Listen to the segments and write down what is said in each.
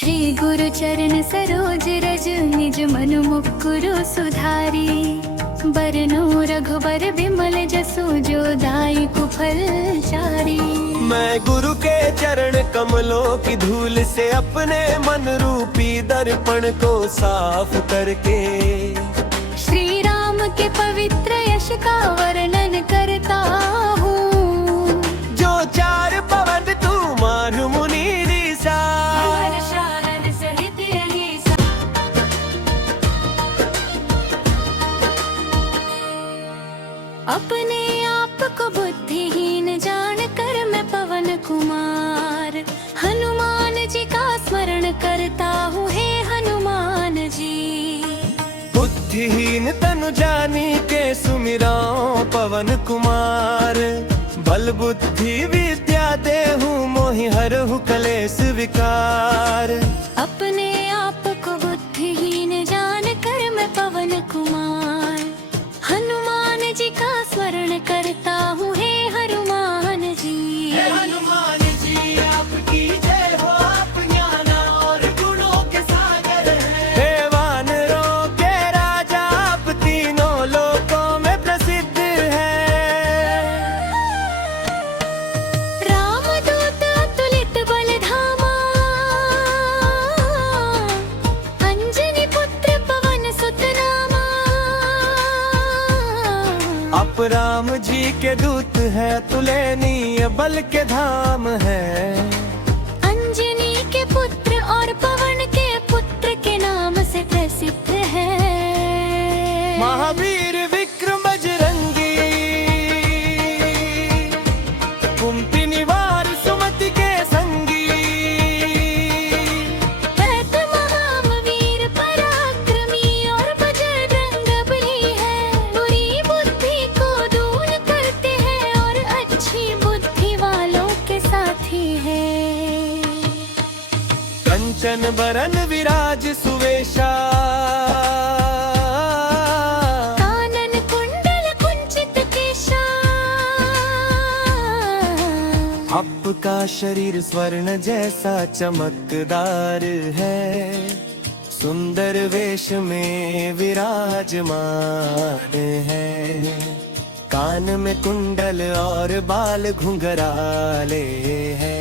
श्री गुरु चरण सरोज रज निज मन मुकुरु सुधारी। बरनो रघुबर विमल जसु जो दायकु फल चारी। मैं गुरु के चरण कमलों की धूल से अपने मन रूपी दर्पण को साफ करके श्री राम के पवित्र यश का वर्णन करता हूँ। जो चार पवन तू मारू मुनि रीसा। अपने आप को बुद्धिहीन जानकर मैं पवन कुमार हनुमान जी का स्मरण करता हूँ। हे हनुमान जी बुद्धिहीन तनु जानी के सुमिरा पवन कुमार। बल बुद्धि विद्या देहु मोहि हरहु कलेश विकार। अपने आप को बुद्धिहीन जानकर मैं पवन कुमार हनुमान जी का स्मरण करता हूँ। हे हनुमान जी, हे हनुमान जी आपकी जय हो। आप ज्ञान और गुणों के सागर हैं। हे वानरों के राजा आप तीनों लोकों में प्रसिद्ध हैं। रामदूत अतुलित बल धामा अंजनी पुत्र पवन सुत नामा। आप राम जी के दूत है तुलनीय बल के धाम है। अंजनी के पुत्र और पवन के पुत्र के नाम से प्रसिद्ध है। महावीर विक्रम बजरंगी कुंती निवार सुमति के संगी। पैत महावीर पराक्रमी और बजरंग बली है। बुरी बुद्धि को दूर करते हैं और अच्छी बुद्धि वालों के साथी है। कंचन बरन विराज सुवेशा। कानन कुंडल कुंचित केशा। आपका शरीर स्वर्ण जैसा चमकदार है। सुंदर वेश में विराजमान है। कान में कुंडल और बाल घुंघराले हैं।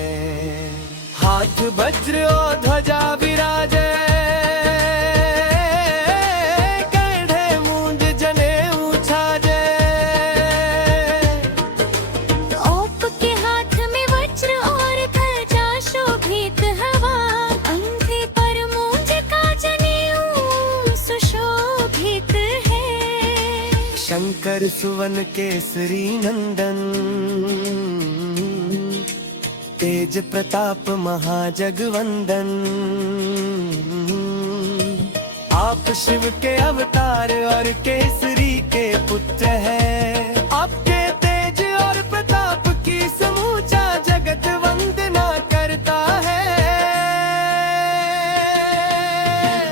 हाथ वज्र और ध्वजा विराजे। कंधे मूंज जनेऊ छाजे। ओप के हाथ में वज्र और ध्वजा शोभित हवा। अंधे पर मूंज का जनेऊ सुशोभित है। शंकर सुवन केसरी नंदन। तेज प्रताप महाजगवंदन। आप शिव के अवतार और केसरी के पुत्र हैं। आपके तेज और प्रताप की समूचा जगत वंदना करता है।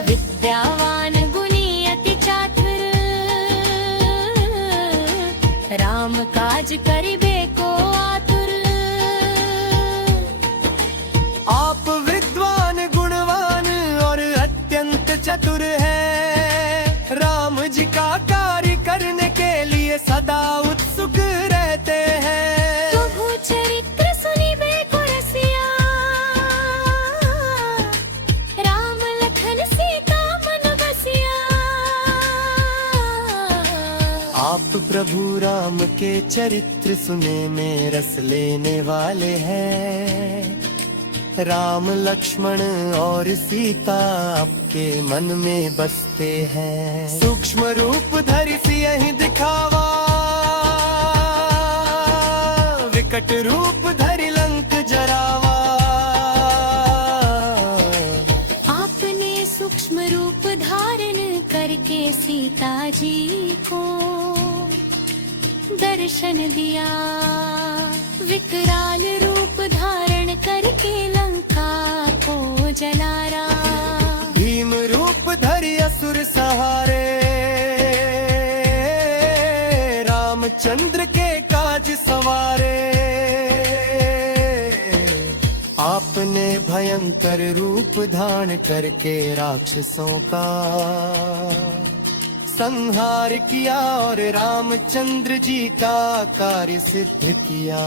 विद्यावान गुणी अति चातुर राम काज करिबे को आतुर। आप विद्वान गुणवान और अत्यंत चतुर हैं। राम जी का कार्य करने के लिए सदा उत्सुक रहते हैं। प्रभु चरित्र सुनिबे को रसिया। राम लखन सीता मन बसिया। आप प्रभु राम के चरित्र सुने में रस लेने वाले हैं। राम लक्ष्मण और सीता आपके मन में बसते हैं। सूक्ष्म रूप धरि सियहि दिखावा। विकट रूप धरि लंक जरावा। आपने सूक्ष्म रूप धारण करके सीता जी को दर्शन दिया। विकराल रूप धारण करके लंका को जलारा। भीम रूप धरि असुर सहारे। रामचंद्र के काज सवारे। आपने भयंकर रूप धारण करके राक्षसों का संहार किया और रामचंद्र जी का कार्य सिद्ध किया।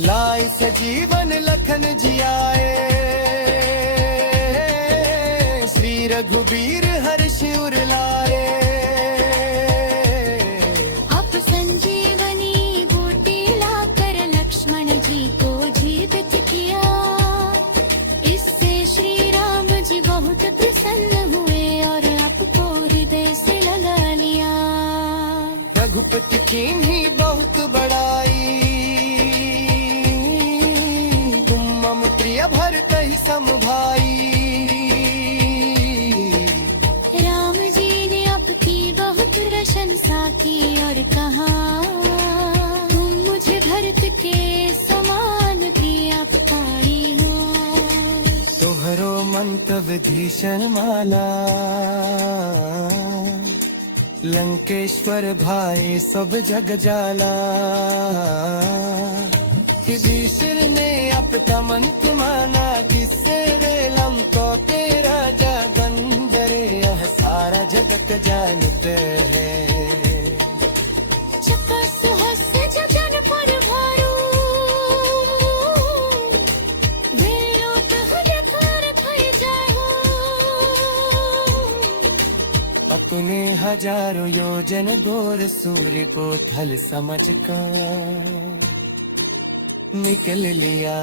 लाई सजीवन लखन जी आए, श्री रघुबीर हर्ष उर लाए। अब संजीवनी बूटी लाकर लक्ष्मण जी को जीवित किया। इससे श्री राम जी बहुत प्रसन्न हुए और आपको हृदय से लगा लिया। रघुपति की ही बहुत बड़ाई, तुम मम प्रिय भरत ही सम भाई। राम जी ने आपकी बहुत प्रशंसा की और कहा, तुम मुझे भरत के समान प्रिय पाई हो। तोहरो मंतव्य धीषण माला, लंकेश्वर भाई सब जग जाला। युधिष्ठिर ने आपका मंत्र माना, जिससे वे लंका के राजा बन गए। यह सारा जगत जानते हैं। चकस हस जगन पर भारू, वे लोक हृदय पर थई जाहु। अपने हजारों योजन दूर सूर्य को थल समझकर निकल लिया।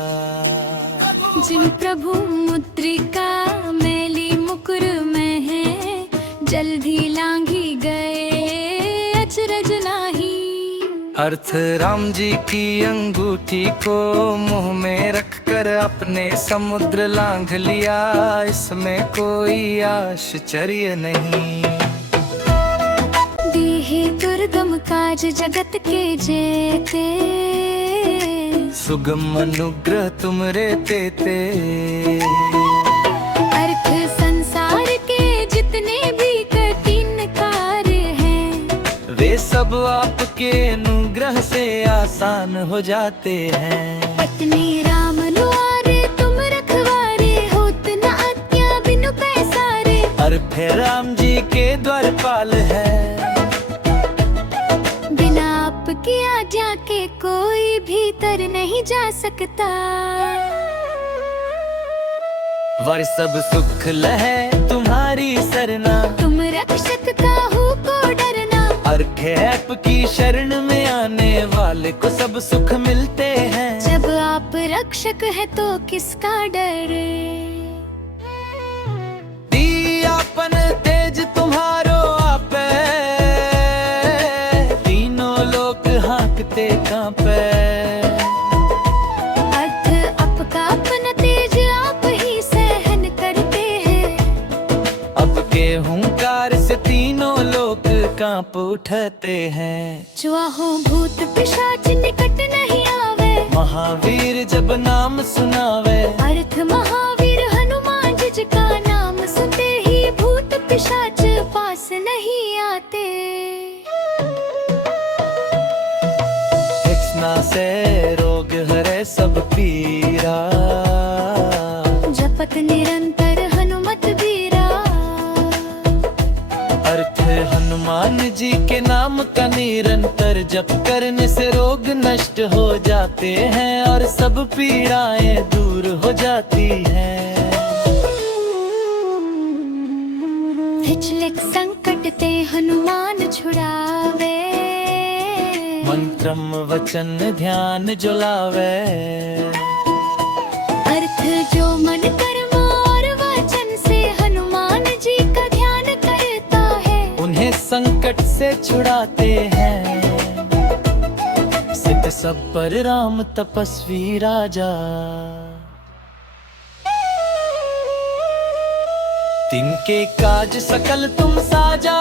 जिन प्रभु मुद्रिका मैली मुकुर में है, जल्दी लांघी गए अचरज नाही। अर्थ राम जी की अंगूठी को मुंह में रखकर अपने समुद्र लांघ लिया। इसमें कोई आश्चर्य नहीं। दीहे दुर्गम काज जगत के जेते, सुगम अनुग्रह तुमरे तेते। अर्थ संसार के जितने भी कठिन कार्य हैं, वे सब आपके अनुग्रह से आसान हो जाते हैं। पत्नी राम दुआरे तुम रखवारे, होत न आज्ञा बिनु पैसारे। अर्थ राम जी के द्वारपाल है, बिना आपकी आज्ञा के कोई भीतर नहीं जा सकता। वर सब सुख लहे तुम्हारी सरना, तुम रक्षक काहू को डरना। अर्घ आपकी शरण में आने वाले को सब सुख मिलते हैं। जब आप रक्षक है तो किसका डर। दियापन तेज तुम्हारो आपे, तीनों लोग हाँकते कांपे। अर्थ आपका अपना तेज आप ही सहन करते हैं। आपके हुंकार से तीनों लोग कांप उठते हैं। चाहो भूत पिशाच निकट नहीं आवे, महावीर जब नाम सुनावे। अर्थ महावीर हनुमान जिसका नाम सुनते ही भूत पिशाच पास नहीं आते। हिक्सना से रोग हरे सब पीरा, जपत निरंतर हनुमत बीरा। अर्थ हनुमान जी के नाम का निरंतर जप करने से रोग नष्ट हो जाते हैं और सब पीड़ाएं दूर हो जाती हैं। विचलित संकट ते हनुमान छुड़ावे, मंत्रम वचन ध्यान जुलावे। अर्थ जो मन कर्म और वचन से हनुमान जी का ध्यान करता है, उन्हें संकट से छुड़ाते हैं। सिद्ध सब पर राम तपस्वी राजा, तिनके काज सकल तुम साजा।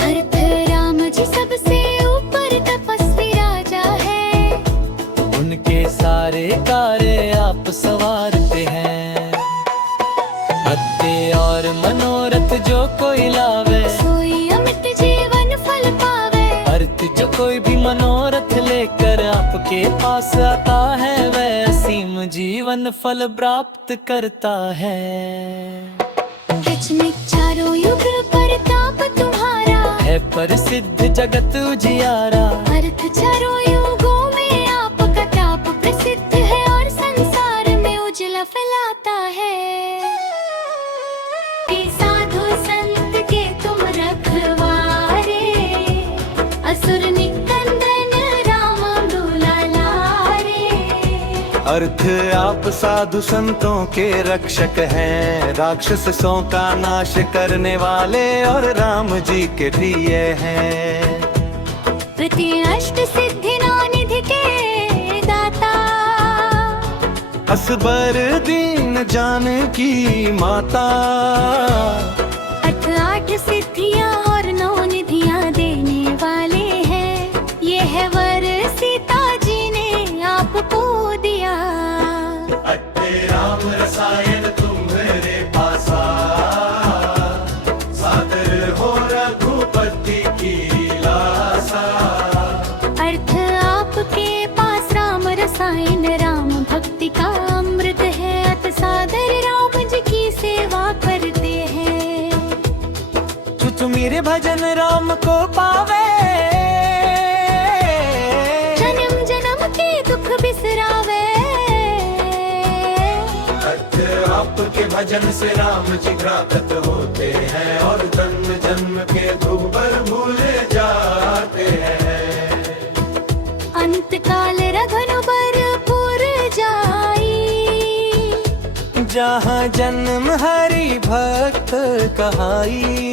अर्थ राम जी सबसे ऊपर तपस्वी राजा है, उनके सारे कार्य आप सवारते हैं। हत्ते और मनोरथ जो कोई लावे, सोई अमित जीवन जो कोई भी मनोरथ लेकर आपके पास आता है वह असीम जीवन फल प्राप्त करता है। रचनिक चारों युग परताप तुम्हारा है प्रसिद्ध जगत उजियारा। अर्थ चारों युगों में आपका ताप प्रसिद्ध है और संसार में उजला फैलाता है। साधु संत के तुम रखवारे, असुर निकंदन राम दुलारे। अर्थ आप साधु संतों के रक्षक हैं, राक्षसों का नाश करने वाले और राम जी के प्रिय हैं। प्रति अष्ट सिद्धि नौ निधि के दाता, असबर दीन जानकी माता। अर्थ आठ सिद्धियां और नौ निधियां देने वाले हैं, ये है वर सीता जी ने आपको दिया। अट्टे राम रसायन तुम्हारे पासा, सादर हो रघुपति की लासा। अर्थ आपके पास राम रसायन राम भक्ति का अमृत है, अत सादर राम जी की सेवा करते हैं। तू मेरे भजन राम को पावे, जन्म जन्म के दुख बिसरावे। अर्थ आपके भजन से राम जी प्राप्त होते हैं और जन्म जन्म के दुर्बर भूले जाते हैं। अंत काल रघुबर पुर जाई, जहाँ जन्म हरि भक्त कहाई।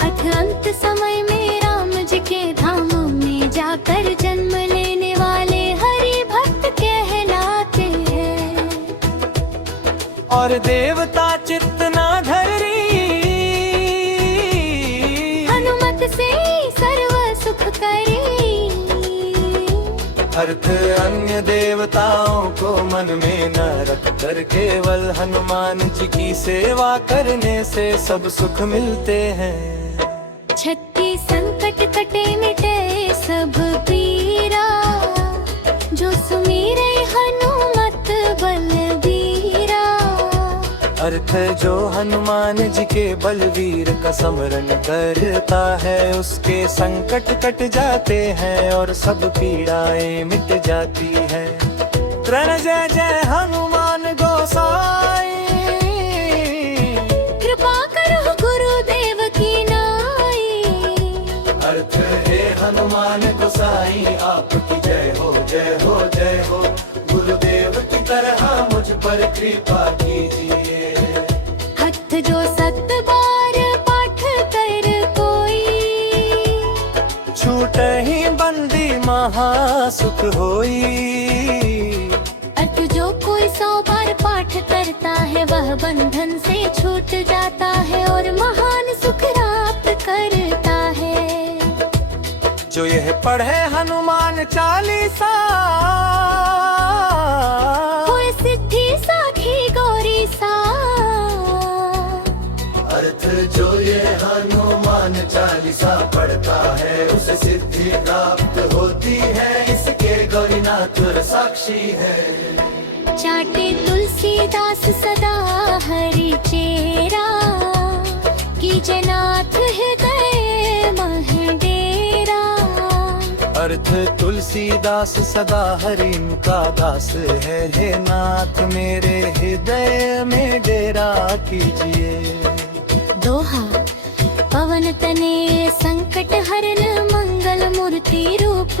अथ अंत समय में राम जी के धाम में जाकर जन्म लेने वाले हरि भक्त कहलाते हैं। और देवता चित्त ना धरी, हनुमत से सर्व सुख करी। अर्थ अन्य देवताओं को मन में न रख कर केवल हनुमान जी की सेवा करने से सब सुख मिलते हैं। 36 संकट कटे मिटे सब पीरा, जो सुमीरे हनुमत बलबीरा। अर्थ जो हनुमान जी के बलवीर का स्मरण करता है उसके संकट कट जाते हैं और सब पीड़ाएं मिट जाती है। रण जय जय हनुमान गोसाई, कृपा करो गुरुदेव की नाई। अर्थ हे हनुमान गोसाई आपकी जय हो जय हो जय हो। गुरुदेव की तरह मुझ पर कृपा कीजिए। हथ जो 7 बार पाठ कर कोई, छूट ही बंदी महासुख होई। अर्थ जो कोई 100 बार पाठ करता है वह बंधन से छूट जाता है और महान सुख प्राप्त करता है। जो यह पढ़े हनुमान चालीसा, कोई सिद्धि साखी गौरी सा। अर्थ जो ये हनुमान चालीसा पढ़ता है उसे सिद्धि प्राप्त होती है, इसके गौरीनाथ साक्षी है। चाटे तुलसीदास सदा हरि चेरा, कीजे नाथ हृदय मह डेरा। अर्थ तुलसीदास सदा हरि का दास है, हे नाथ मेरे हृदय में डेरा कीजिए। दोहा पवन तने संकट हरन मंगल मूर्ति रूप,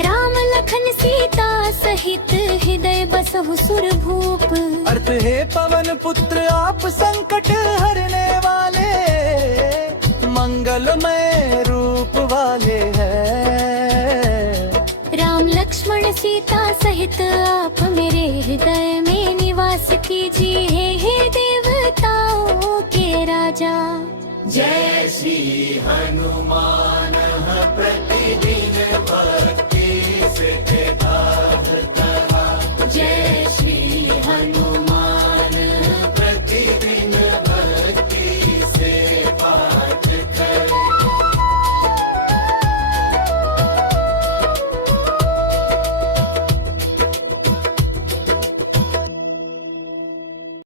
राम लखन सीता सहित हृदय बसहु सुर भूप। अर्थ हे पवन पुत्र आप संकट हरने वाले, मंगलमय रूप वाले हैं। राम लक्ष्मण सीता सहित आप मेरे हृदय में निवास कीजिए, हे देवताओं के राजा। जय श्री हनुमान प्रति